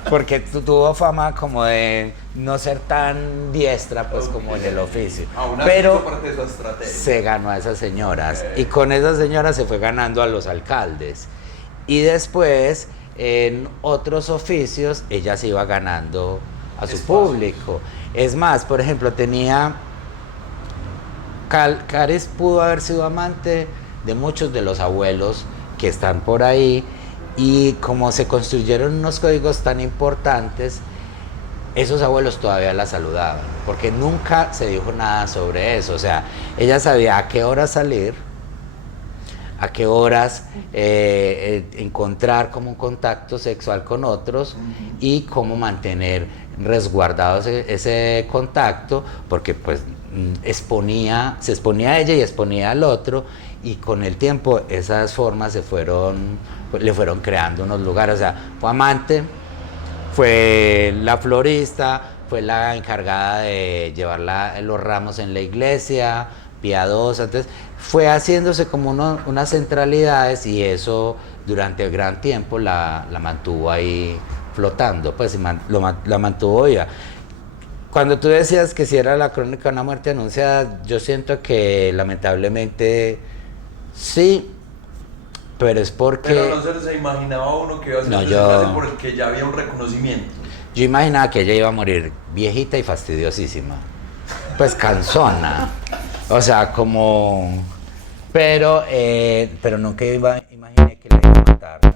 porque tuvo fama como de no ser tan diestra, pues, como en el oficio. Pero se ganó a esas señoras y con esas señoras se fue ganando a los alcaldes. Y después, en otros oficios, ella se iba ganando a su público. Es más, por ejemplo, Caris pudo haber sido amante de muchos de los abuelos que están por ahí, y como se construyeron unos códigos tan importantes, esos abuelos todavía la saludaban, porque nunca se dijo nada sobre eso. O sea, ella sabía a qué hora salir, a qué horas encontrar como un contacto sexual con otros y cómo mantener resguardado ese contacto, porque pues se exponía a ella y exponía al otro, y con el tiempo esas formas le fueron creando unos lugares. O sea, fue amante, fue la florista, fue la encargada de llevar los ramos en la iglesia, piadosa. Entonces fue haciéndose como unas centralidades, y eso durante el gran tiempo la mantuvo ahí flotando, pues la mantuvo viva. Cuando tú decías que si era la crónica de una muerte anunciada, yo siento que lamentablemente sí, pero es porque... Pero no se imaginaba uno que iba a ser No, un yo- desenlace por el que ya había un reconocimiento. Yo imaginaba que ella iba a morir viejita y fastidiosísima, pues cansona, o sea, como... Pero nunca imaginé que la iba a matar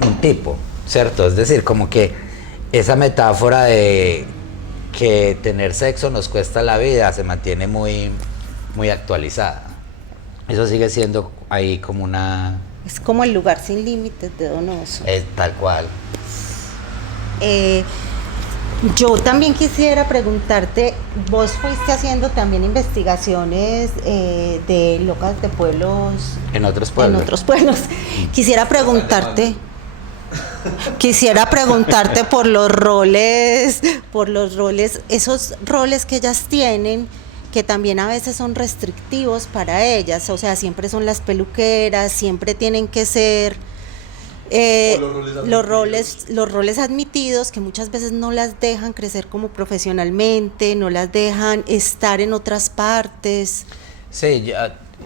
un tipo, ¿cierto? Es decir, como que esa metáfora de que tener sexo nos cuesta la vida se mantiene muy, muy actualizada. Eso sigue siendo ahí como una... Es como el lugar sin límites de Donoso. tal cual. Yo también quisiera preguntarte, vos fuiste haciendo también investigaciones de locas de pueblos En otros pueblos. en otros pueblos. Quisiera preguntarte por los roles, esos roles que ellas tienen, que también a veces son restrictivos para ellas. O sea, siempre son las peluqueras, siempre tienen que ser los roles admitidos, que muchas veces no las dejan crecer como profesionalmente, no las dejan estar en otras partes. Sí, yo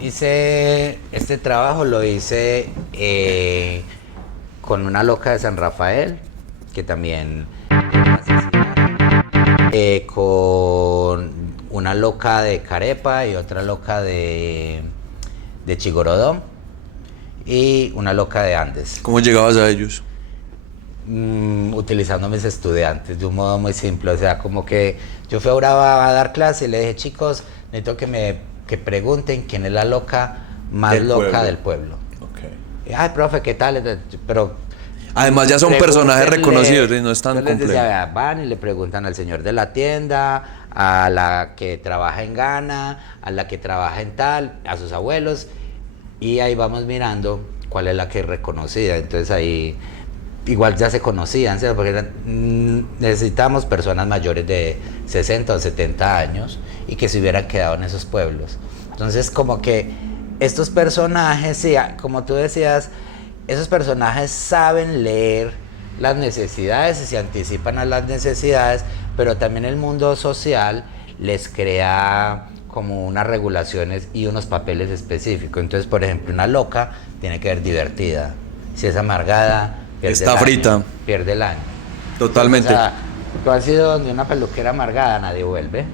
hice este trabajo, lo hice con una loca de San Rafael, que también con una loca de Carepa y otra loca de Chigorodó y una loca de Andes. ¿Cómo llegabas a ellos? Utilizando a mis estudiantes de un modo muy simple. O sea, como que yo fui a Urabá a dar clase y le dije, chicos, necesito que pregunten quién es la loca más Del loca pueblo. del pueblo. Okay. Y, ay, profe, ¿qué tal? Pero Además ya son personajes reconocidos y no es tan yo les decía, complejo. vea, van y le preguntan al señor de la tienda, a la que trabaja en Ghana, a la que trabaja en tal, a sus abuelos, y ahí vamos mirando cuál es la que es reconocida. Entonces ahí igual ya se conocían, ¿cierto? Porque necesitamos personas mayores de 60 o 70 años y que se hubieran quedado en esos pueblos. Entonces como que estos personajes, sí, como tú decías, esos personajes saben leer las necesidades y se anticipan a las necesidades, pero también el mundo social les crea como unas regulaciones y unos papeles específicos. Entonces, por ejemplo, una loca tiene que ser divertida. Si es amargada, pierde Está el año, frita. pierde el año. Totalmente. O sea, tú has ido donde una peluquera amargada, nadie vuelve.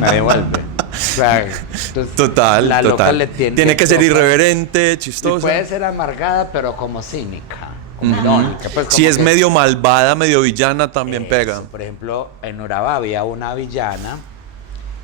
Nadie vuelve. O sea, entonces, Total, la loca total. le Tiene que ser toca. irreverente, Y chistosa. puede ser amargada, pero como cínica, como irónica. Pues Si como es que- medio malvada, medio villana, también Eso. pega. Por ejemplo, en Urabá había una villana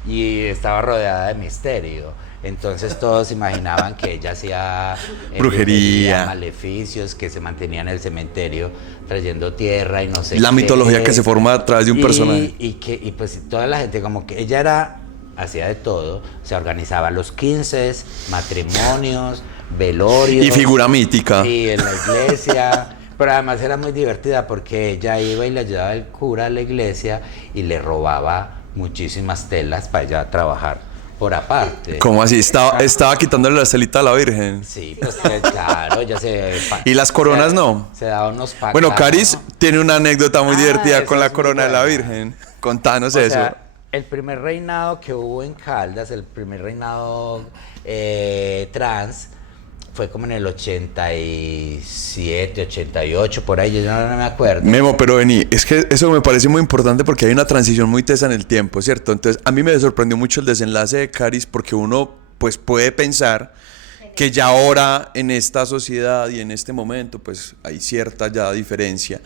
y estaba rodeada de misterio. Entonces todos imaginaban que ella hacía Brujería. maleficios, que se mantenía en el cementerio trayendo tierra y no sé La qué. mitología que se forma a través de un personaje. Y pues toda la gente, como que ella hacía de todo, se organizaba los 15, matrimonios, velorios. Y figura mítica. Sí, en la iglesia. Pero además era muy divertida porque ella iba y le ayudaba el cura a la iglesia y le robaba muchísimas telas para ella trabajar por aparte. ¿Cómo así? Estaba quitándole la estelita a la Virgen. Sí, pues que, claro, ya se... ¿Y las coronas no? Se daba unos pacas. Bueno, Caris tiene una anécdota muy divertida esa con la es muy corona de la buena. Virgen. Contanos O eso. sea, el primer reinado que hubo en Caldas, el primer reinado trans, fue como en el 87, 88, por ahí, yo no me acuerdo. Memo, pero vení, es que eso me parece muy importante porque hay una transición muy tesa en el tiempo, ¿cierto? Entonces, a mí me sorprendió mucho el desenlace de Caris porque uno, pues, puede pensar que ya ahora en esta sociedad y en este momento pues hay cierta ya diferencia,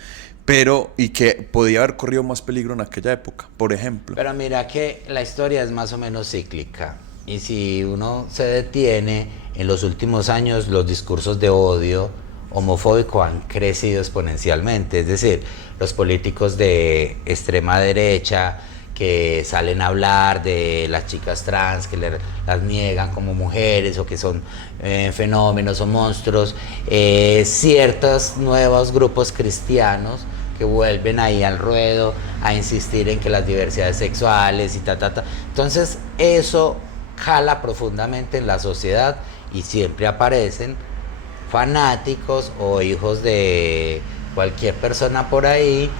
pero y que podía haber corrido más peligro en aquella época, por ejemplo. Pero mira que la historia es más o menos cíclica, y si uno se detiene, en los últimos años los discursos de odio homofóbico han crecido exponencialmente, es decir, los políticos de extrema derecha que salen a hablar de las chicas trans, que las niegan como mujeres o que son fenómenos o monstruos, ciertos nuevos grupos cristianos que vuelven ahí al ruedo a insistir en que las diversidades sexuales y Entonces eso jala profundamente en la sociedad y siempre aparecen fanáticos o hijos de cualquier persona por ahí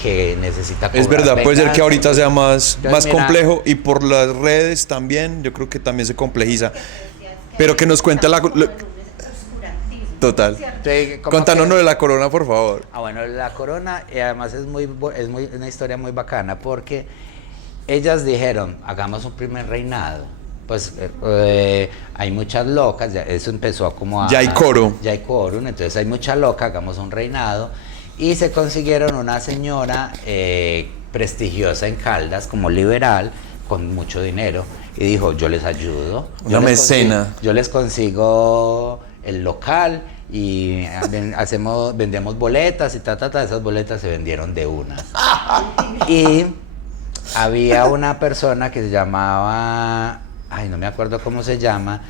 que necesita cobrar Es verdad, puede ser que venganza. ahorita sea más Entonces, mira, complejo, y por las redes también, yo creo que también se complejiza. Pero que nos cuente Total. sí, como Contanos que- de la corona, por favor. Bueno, la corona, y además es una historia muy bacana, porque ellas dijeron, hagamos un primer reinado. Pues hay muchas locas, eso empezó como a... Ya hay coro. Ya hay quórum, entonces hay mucha loca, hagamos un reinado. Y se consiguieron una señora prestigiosa en Caldas, como liberal, con mucho dinero, y dijo, yo les ayudo. Una mecena. Yo les consigo el local y vendemos boletas y esas boletas se vendieron de una. Y había una persona que se llamaba, no me acuerdo cómo se llama,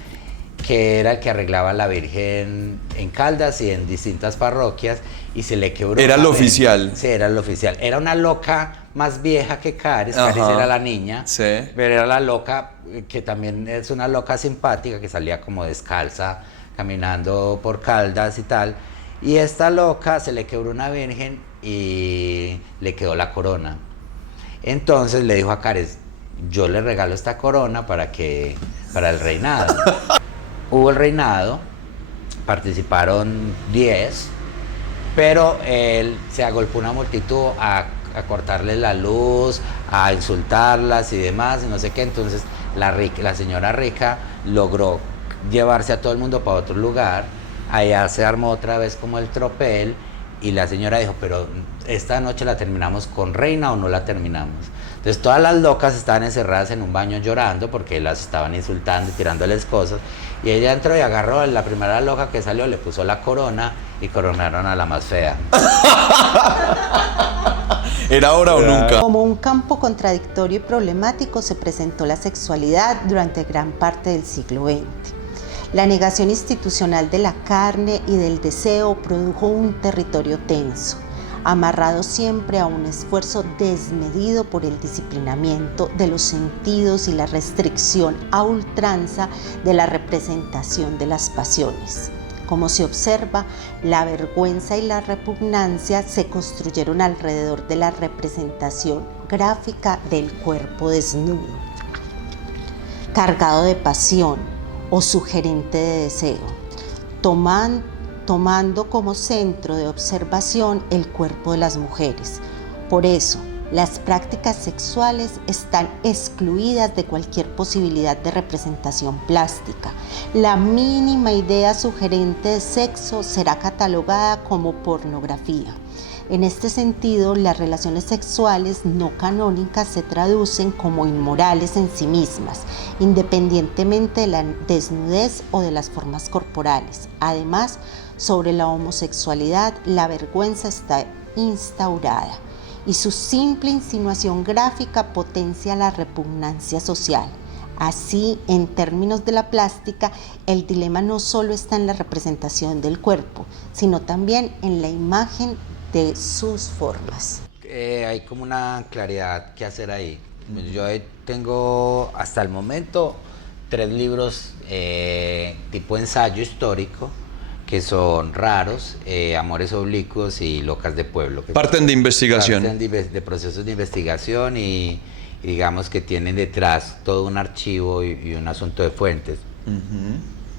que era el que arreglaba a la Virgen en Caldas y en distintas parroquias, y se le quebró. Era el oficial. Sí, era el oficial. Era una loca más vieja que Caris. Ajá. Caris era la niña. Sí. Pero era la loca, que también es una loca simpática, que salía como descalza, caminando por Caldas y tal. Y esta loca se le quebró una virgen y le quedó la corona. Entonces le dijo a Caris, yo le regalo esta corona para el reinado. Hubo el reinado, participaron 10, pero él se agolpó una multitud a cortarle la luz, a insultarlas y demás, y no sé qué. Entonces la señora rica logró llevarse a todo el mundo para otro lugar. Allá se armó otra vez como el tropel, y la señora dijo, pero esta noche la terminamos con reina o no la terminamos. Entonces todas las locas estaban encerradas en un baño llorando porque las estaban insultando y tirándoles cosas, y ella entró y agarró a la primera loca que salió, le puso la corona y coronaron a la más fea. ¿Era ahora o nunca? Como un campo contradictorio y problemático se presentó la sexualidad durante gran parte del siglo XX. La negación institucional de la carne y del deseo produjo un territorio tenso, amarrado siempre a un esfuerzo desmedido por el disciplinamiento de los sentidos y la restricción a ultranza de la representación de las pasiones. Como se observa, la vergüenza y la repugnancia se construyeron alrededor de la representación gráfica del cuerpo desnudo, cargado de pasión o sugerente de deseo, tomando como centro de observación el cuerpo de las mujeres. Por eso, las prácticas sexuales están excluidas de cualquier posibilidad de representación plástica. La mínima idea sugerente de sexo será catalogada como pornografía. En este sentido, las relaciones sexuales no canónicas se traducen como inmorales en sí mismas, independientemente de la desnudez o de las formas corporales. Además, sobre la homosexualidad, la vergüenza está instaurada, y su simple insinuación gráfica potencia la repugnancia social. Así, en términos de la plástica, el dilema no solo está en la representación del cuerpo, sino también en la imagen de sus formas. Hay como una claridad que hacer ahí. Yo tengo hasta el momento 3 libros tipo ensayo histórico, que son raros, Amores oblicuos y Locas de pueblo. Que Parten de investigación. Parten de procesos de investigación y digamos que tienen detrás todo un archivo y un asunto de fuentes.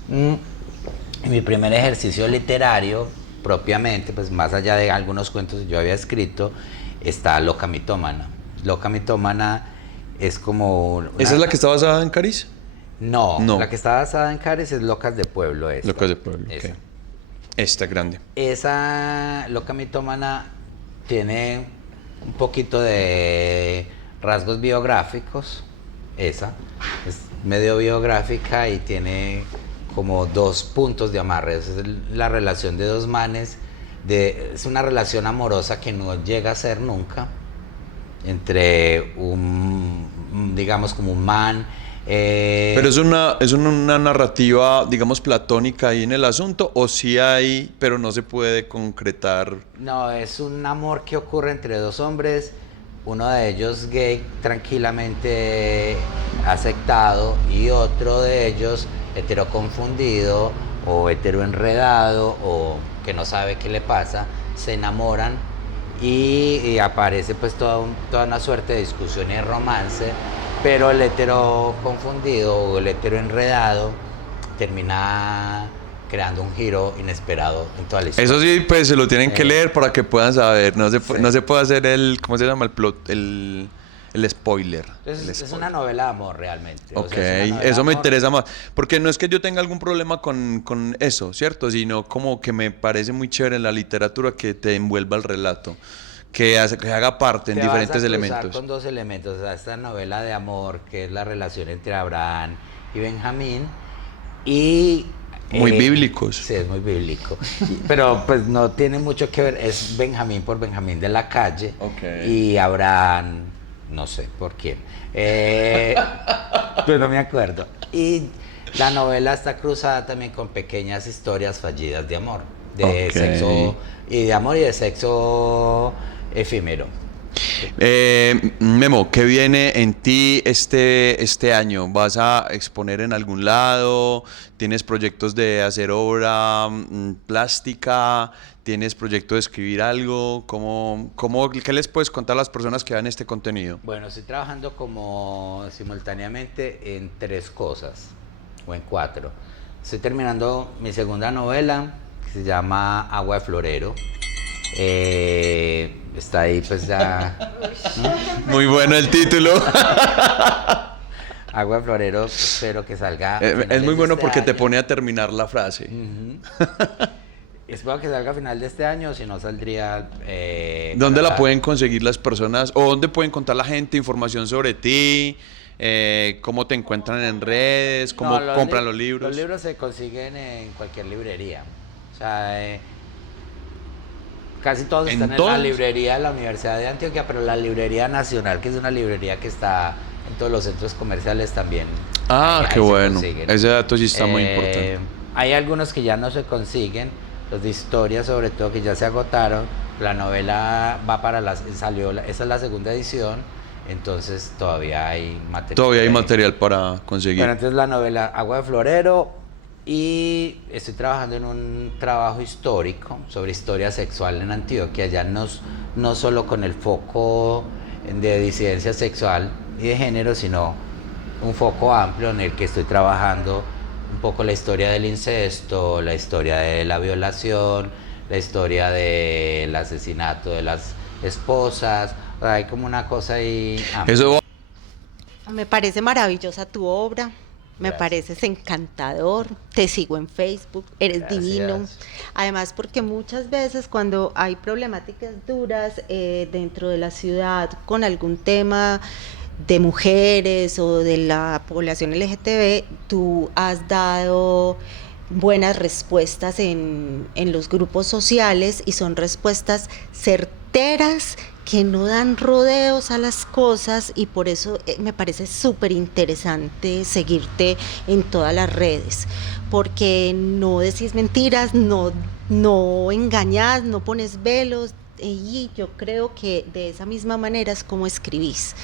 Mi primer ejercicio literario, propiamente, pues más allá de algunos cuentos que yo había escrito, está Loca mitómana. Loca mitómana es como... ¿Esa es la que está basada en Caris? No, No. la que está basada en Caris es Locas de Pueblo. Locas de Pueblo, Esa. ok. Esta grande. Esa Loca Mitómana tiene un poquito de rasgos biográficos. Esa es medio biográfica y tiene como 2 puntos de amarre. Es la relación de 2 manes. Es una relación amorosa que no llega a ser nunca entre digamos como un man. Pero es una narrativa, digamos, platónica ahí en el asunto, o sí hay, pero no se puede concretar. No, es un amor que ocurre entre 2 hombres, uno de ellos gay tranquilamente aceptado y otro de ellos heteroconfundido o heteroenredado o que no sabe qué le pasa, se enamoran y aparece pues toda una suerte de discusión y de romance, pero el hetero confundido o el hetero enredado termina creando un giro inesperado en toda la historia. Eso sí, pues se lo tienen que Eh, leer para que puedan saber. No se, sí. no se puede hacer ¿cómo se llama? El plot, el spoiler. Es una novela de amor realmente. O Ok, sea, es una novela eso de me amor. interesa más. Porque no es que yo tenga algún problema con eso, ¿cierto? Sino como que me parece muy chévere en la literatura que te envuelva el relato. Que haga parte en Te vas a diferentes cruzar elementos. con 2 elementos. O sea, esta novela de amor, que es la relación entre Abraham y Benjamín. Y. Muy bíblicos. Sí, es muy bíblico. Pero pues no tiene mucho que ver. Es Benjamín por Benjamín de la Calle. Ok. Y Abraham, no sé por quién. Pero no me acuerdo. Y la novela está cruzada también con pequeñas historias fallidas de amor. De Ok. sexo. Y de amor y de sexo efímero. Memo, ¿qué viene en ti este año? ¿Vas a exponer en algún lado? ¿Tienes proyectos de hacer obra plástica? ¿Tienes proyecto de escribir algo? ¿Qué les puedes contar a las personas que vean este contenido? Bueno, estoy trabajando como simultáneamente en 3 cosas, o en 4. Estoy terminando mi segunda novela, que se llama Agua de Florero. Está ahí pues ya... Muy bueno el título. Agua de Florero, espero que salga. a Es finales muy de bueno este porque te año. pone a terminar la frase. Espero que salga a final de este año, si no saldría... ¿Dónde para la pueden conseguir las personas? ¿O dónde pueden contar la gente información sobre ti? ¿Cómo te encuentran en redes? ¿Cómo No, compran los libros? Los libros se consiguen en cualquier librería. O sea, casi todos ¿En están en todas? la librería de la Universidad de Antioquia, pero la librería nacional, que es una librería que está en todos los centros comerciales también. Ah, ahí qué se bueno. consiguen. Ese dato sí está muy importante. Hay algunos que ya no se consiguen, los de historia sobre todo, que ya se agotaron. La novela va para esa es la segunda edición, entonces todavía hay material. Todavía hay material para conseguir. Bueno, entonces la novela Agua de Florero, y estoy trabajando en un trabajo histórico sobre historia sexual en Antioquia, ya no solo con el foco de disidencia sexual y de género, sino un foco amplio en el que estoy trabajando un poco la historia del incesto, la historia de la violación, la historia del asesinato de las esposas. O sea, hay como una cosa ahí amplia. Eso Me parece maravillosa tu obra, me Gracias. pareces encantador, te sigo en Facebook, eres Gracias. divino. Además, porque muchas veces cuando hay problemáticas duras dentro de la ciudad con algún tema de mujeres o de la población LGTB, tú has dado buenas respuestas en los grupos sociales y son respuestas certeras que no dan rodeos a las cosas, y por eso me parece súper interesante seguirte en todas las redes, porque no decís mentiras, no engañás, no pones velos, y yo creo que de esa misma manera es como escribís.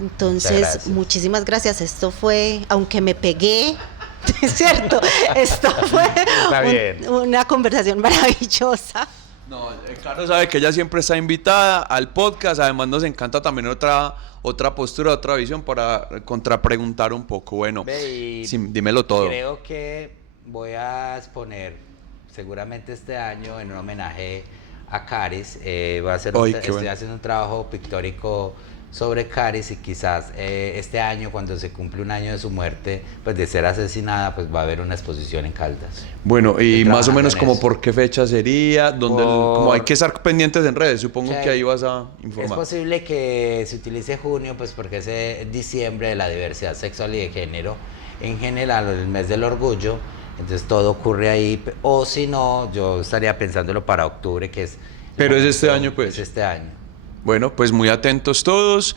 Entonces, gracias. muchísimas gracias. Esto fue, aunque me pegué, es cierto, esto fue Está bien. una conversación maravillosa. No, Caro sabe que ella siempre está invitada al podcast. Además nos encanta también otra postura, otra visión para contrapreguntar un poco. Bueno, Ve, y sí, dímelo todo. Creo que voy a exponer seguramente este año en un homenaje a Caris. Voy a hacer Ay, qué estoy bueno. haciendo un trabajo pictórico sobre Caris, y quizás este año, cuando se cumple un año de su muerte, pues de ser asesinada, pues va a haber una exposición en Caldas. Bueno, y Estoy más o menos trabajando en como eso. por qué fecha sería, donde como hay que estar pendientes en redes, supongo Sí. que ahí vas a Es informar. posible que se utilice junio, pues porque es diciembre de la diversidad sexual y de género, en general, el mes del orgullo, entonces todo ocurre ahí, o si no, yo estaría pensándolo para octubre, que es... Pero es este año, pues. Es este año. Bueno, pues muy atentos todos.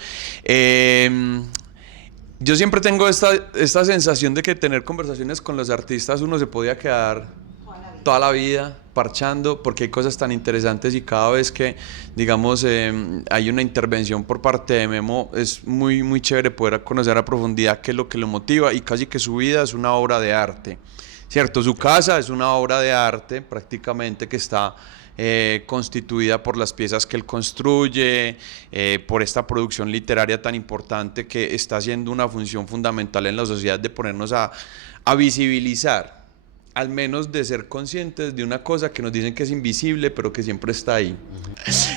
Yo siempre tengo esta sensación de que tener conversaciones con los artistas uno se podía quedar toda la vida parchando, porque hay cosas tan interesantes y cada vez que, digamos, hay una intervención por parte de Memo, es muy, muy chévere poder conocer a profundidad qué es lo que lo motiva, y casi que su vida es una obra de arte, ¿cierto? Su casa es una obra de arte prácticamente que está constituida por las piezas que él construye, por esta producción literaria tan importante que está haciendo una función fundamental en la sociedad de ponernos a visibilizar, al menos de ser conscientes de una cosa que nos dicen que es invisible, pero que siempre está ahí.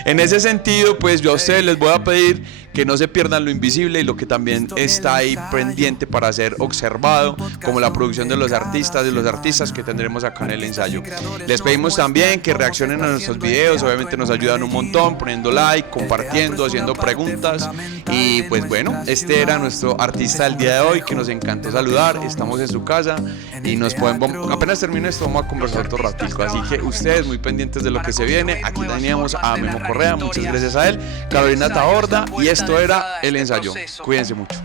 En ese sentido, pues yo a ustedes les voy a pedir que no se pierdan lo invisible y lo que también está ahí pendiente para ser observado, como la producción de los artistas que tendremos acá en el ensayo. Les pedimos también que reaccionen a nuestros videos, obviamente nos ayudan un montón, poniendo like, compartiendo, haciendo preguntas. Y pues bueno, este era nuestro artista del día de hoy, que nos encantó saludar. Estamos en su casa y nos pueden, apenas termine esto, vamos a conversar otro ratico, así que ustedes muy pendientes de lo que se viene. Aquí teníamos a Memo Correa, muchas gracias a él, Carolina Taborda, y esto era El Ensayo. Cuídense mucho.